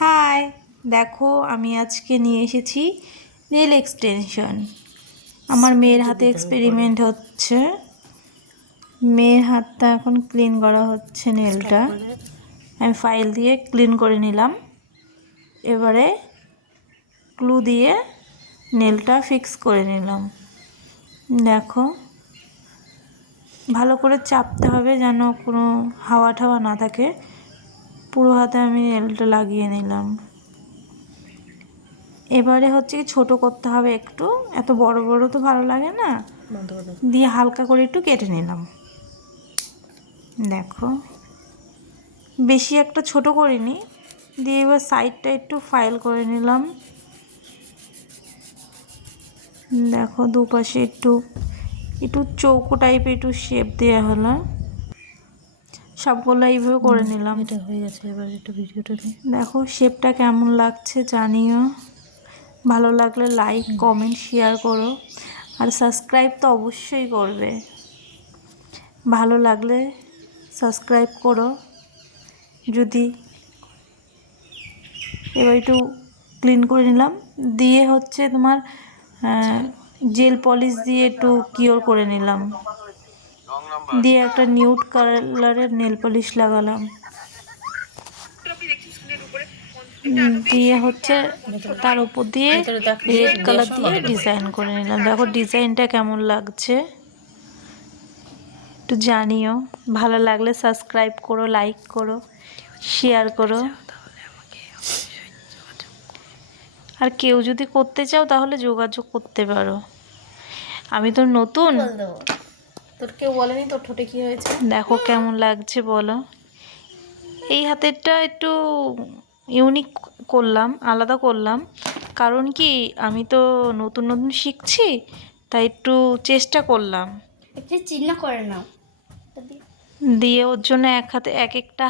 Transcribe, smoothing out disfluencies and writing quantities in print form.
High, দেখো আমি আজকে নিয়ে এসেছি নেল এক্সটেনশন। আমার মেয়ের হাতে এক্সপেরিমেন্ট হচ্ছে। মেয়ের হাতটা এখন ক্লিন করা হচ্ছে নেলটা। আমি ফাইল দিয়ে ক্লিন করে নিলাম। এবারে গ্লু দিয়ে নেলটা ফিক্স করে নিলাম। দেখো, ভালো করে চাপতে হবে যেন কোনো হাওয়া ঠাওয়া না থাকে। পুরো হাতে আমি নেলটা লাগিয়ে নিলাম। এবারে হচ্ছে কি ছোটো করতে হবে একটু, এত বড় বড় তো ভালো লাগে না, দিয়ে হালকা করে একটু কেটে নিলাম। দেখো, বেশি একটা ছোট করিনি, দিয়ে এবার সাইডটা একটু ফাইল করে নিলাম। দেখো, দুপাশে একটু একটু চৌকো টাইপের একটু শেপ দেওয়া হলো। সবগুলো এইভাবে করে নিলাম। এটা হয়ে গেছে। এবার একটু ভিডিওটা নিই। দেখো শেপটা কেমন লাগছে জানিও। ভালো লাগলে লাইক, কমেন্ট, শেয়ার করো। আর সাবস্ক্রাইব তো অবশ্যই করবে। ভালো লাগলে সাবস্ক্রাইব করো। যদি এবার একটু ক্লিন করে নিলাম, দিয়ে হচ্ছে তোমার জেল পলিশ দিয়ে একটু কিওর করে নিলাম, দিয়ে একটা নিউড কালারের নেল পলিশ লাগালাম, দিয়ে হচ্ছে তার উপর দিয়ে রেড কালার দিয়ে ডিজাইন করে নিলাম। দেখো ডিজাইনটা কেমন লাগছে একটু জানিও। ভালো লাগলে সাবস্ক্রাইব করো, লাইক করো, শেয়ার করো। আর কেউ যদি করতে চাও তাহলে যোগাযোগ করতে পারো। আমি তো নতুন। তোর কেউ বলেনি তোর ঠোঁটে কি হয়েছে? দেখো কেমন লাগছে বলো। এই হাতেরটা একটু ইউনিক করলাম, আলাদা করলাম। কারণ কি, আমি তো নতুন নতুন শিখছি, তাই একটু চেষ্টা করলাম। একটু চিহ্ন করে নাও। দিয়ে ওর জন্য এক হাতে এক একটা